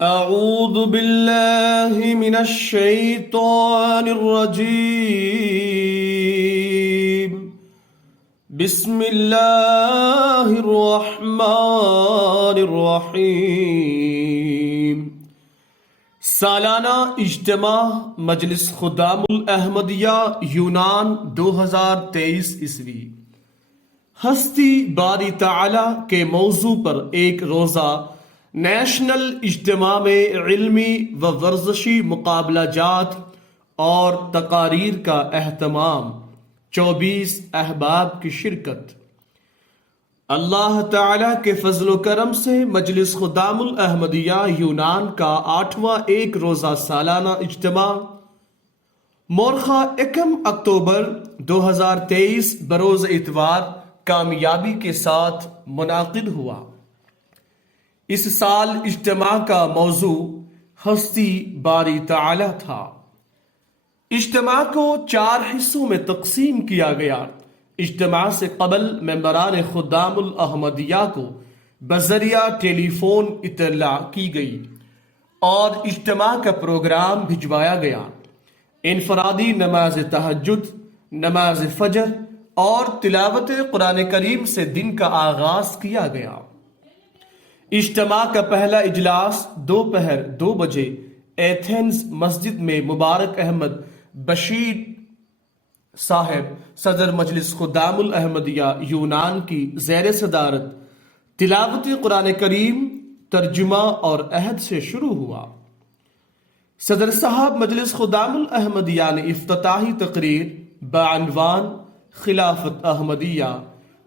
أعوذ بالله من الشيطان الرجيم. بسم الله الرحمن الرحیم. سالانہ اجتماع مجلس خدام الاحمدیہ یونان 2023 عیسوی. ہستی باری تعالی کے موضوع پر ایک روزہ نیشنل اجتماع میں علمی و ورزشی مقابلہ جات اور تقاریر کا اہتمام. 24 احباب کی شرکت. اللہ تعالیٰ کے فضل و کرم سے مجلس خدام الاحمدیہ یونان کا 8واں ایک روزہ سالانہ اجتماع مورخہ 1 اکتوبر 2023 بروز اتوار کامیابی کے ساتھ منعقد ہوا. اس سال اجتماع کا موضوع ہستی باری تعالی تھا. اجتماع کو 4 حصوں میں تقسیم کیا گیا. اجتماع سے قبل ممبران خدام الاحمدیہ کو بذریعہ ٹیلی فون اطلاع کی گئی اور اجتماع کا پروگرام بھجوایا گیا. انفرادی نماز تہجد، نماز فجر اور تلاوت قرآن کریم سے دن کا آغاز کیا گیا. اجتماع کا پہلا اجلاس دوپہر 2 بجے ایتھنز مسجد میں مبارک احمد بشیر صاحب صدر مجلس خدام الاحمدیہ یونان کی زیر صدارت تلاوت قرآن کریم، ترجمہ اور عہد سے شروع ہوا. صدر صاحب مجلس خدام الاحمدیہ نے افتتاحی تقریر بعنوان خلافت احمدیہ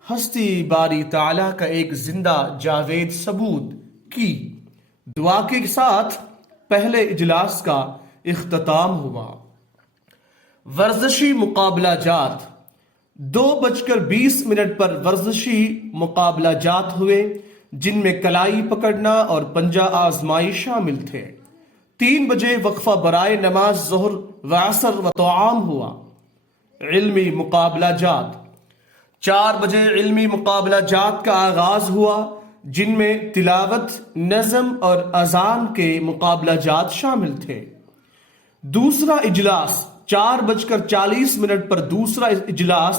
ہستی باری تعالیٰ کا ایک زندہ جاوید ثبوت کی دعا کے ساتھ پہلے اجلاس کا اختتام ہوا. ورزشی مقابلہ جات. 2:20 پر ورزشی مقابلہ جات ہوئے جن میں کلائی پکڑنا اور پنجہ آزمائی شامل تھے. 3 بجے وقفہ برائے نماز ظہر و عصر و طعام ہوا. علمی مقابلہ جات. 4 بجے علمی مقابلہ جات کا آغاز ہوا جن میں تلاوت، نظم اور اذان کے مقابلہ جات شامل تھے. دوسرا اجلاس 4:40 پر دوسرا اجلاس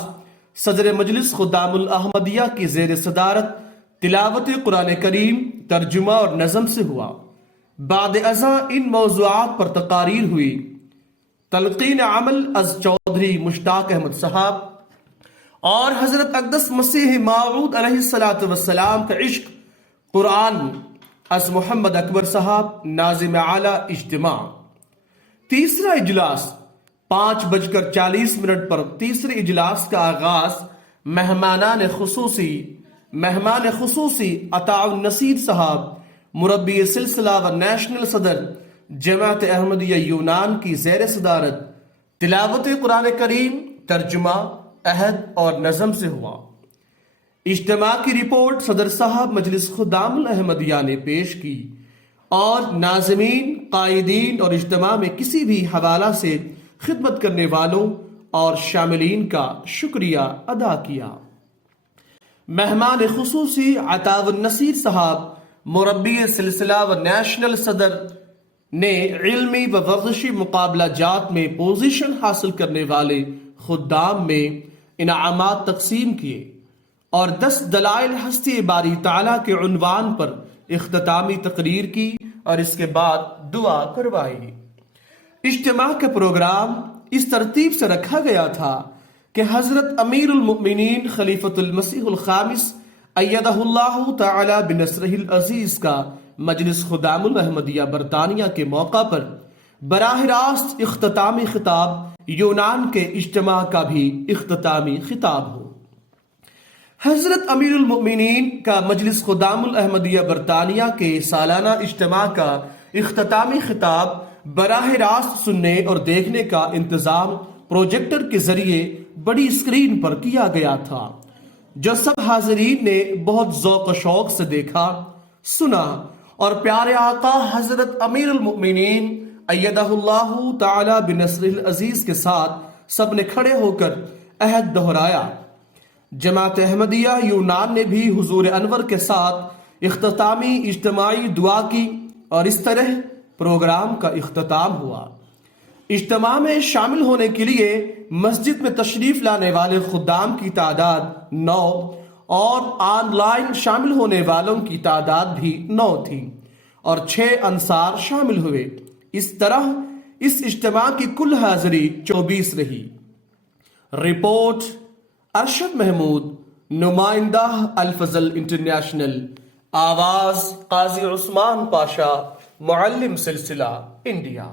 صدر مجلس خدام الاحمدیہ کی زیر صدارت تلاوت قرآن کریم، ترجمہ اور نظم سے ہوا. بعد ازاں ان موضوعات پر تقاریر ہوئی. تلقین عمل از چودھری مشتاق احمد صاحب اور حضرت اقدس مسیح موعود علیہ السلام کا عشق قرآن از محمد اکبر صاحب ناظم اعلیٰ اجتماع. تیسرا اجلاس 5:40 پر تیسرے اجلاس کا آغاز مہمان خصوصی عطاء النصیر صاحب مربی سلسلہ و نیشنل صدر جماعت احمدیہ یونان کی زیر صدارت تلاوت قرآن کریم، ترجمہ، عہد اور نظم سے ہوا. اجتماع کی رپورٹ صدر صاحب مجلس خدام الاحمدیہ نے پیش کی اور ناظمین، قائدین اور اجتماع میں کسی بھی حوالہ سے خدمت کرنے والوں اور شاملین کا شکریہ ادا کیا. مہمان خصوصی عطاء النصیر صاحب مربی سلسلہ و نیشنل صدر نے علمی و ورزشی مقابلہ جات میں پوزیشن حاصل کرنے والے خدام میں انعامات تقسیم کیے اور 10 دلائل ہستی باری تعالیٰ کے عنوان پر اختتامی تقریر کی اور اس کے بعد دعا کروائی. اجتماع کا پروگرام اس ترتیب سے رکھا گیا تھا کہ حضرت امیر المؤمنین خلیفۃ المسیح الخامس ایدہ اللہ تعالی بنصرہ العزیز کا مجلس خدام الاحمدیہ برطانیہ کے موقع پر براہ راست اختتامی خطاب یونان کے اجتماع کا بھی اختتامی خطاب ہو. حضرت امیر المؤمنین کا مجلس خدام الاحمدیہ برطانیہ کے سالانہ اجتماع کا اختتامی خطاب براہ راست سننے اور دیکھنے کا انتظام پروجیکٹر کے ذریعے بڑی اسکرین پر کیا گیا تھا، جو سب حاضرین نے بہت ذوق و شوق سے دیکھا، سنا اور پیارے آقا حضرت امیر المؤمنین ایدہ اللہ تعالی بنصرہ العزیز کے ساتھ سب نے کھڑے ہو کر عہد دہرایا. جماعت احمدیہ یونان نے بھی حضور انور کے ساتھ اختتامی اجتماعی دعا کی اور اس طرح پروگرام کا اختتام ہوا۔ اجتماع میں شامل ہونے کے لیے مسجد میں تشریف لانے والے خدام کی تعداد 9 اور آن لائن شامل ہونے والوں کی تعداد بھی 9 تھی اور 6 انصار شامل ہوئے۔ اس طرح اس اجتماع کی کل حاضری 24 رہی۔ رپورٹ ارشد محمود، نمائندہ الفضل انٹرنیشنل، آواز قاضی عثمان پاشا، معلم سلسلہ، انڈیا۔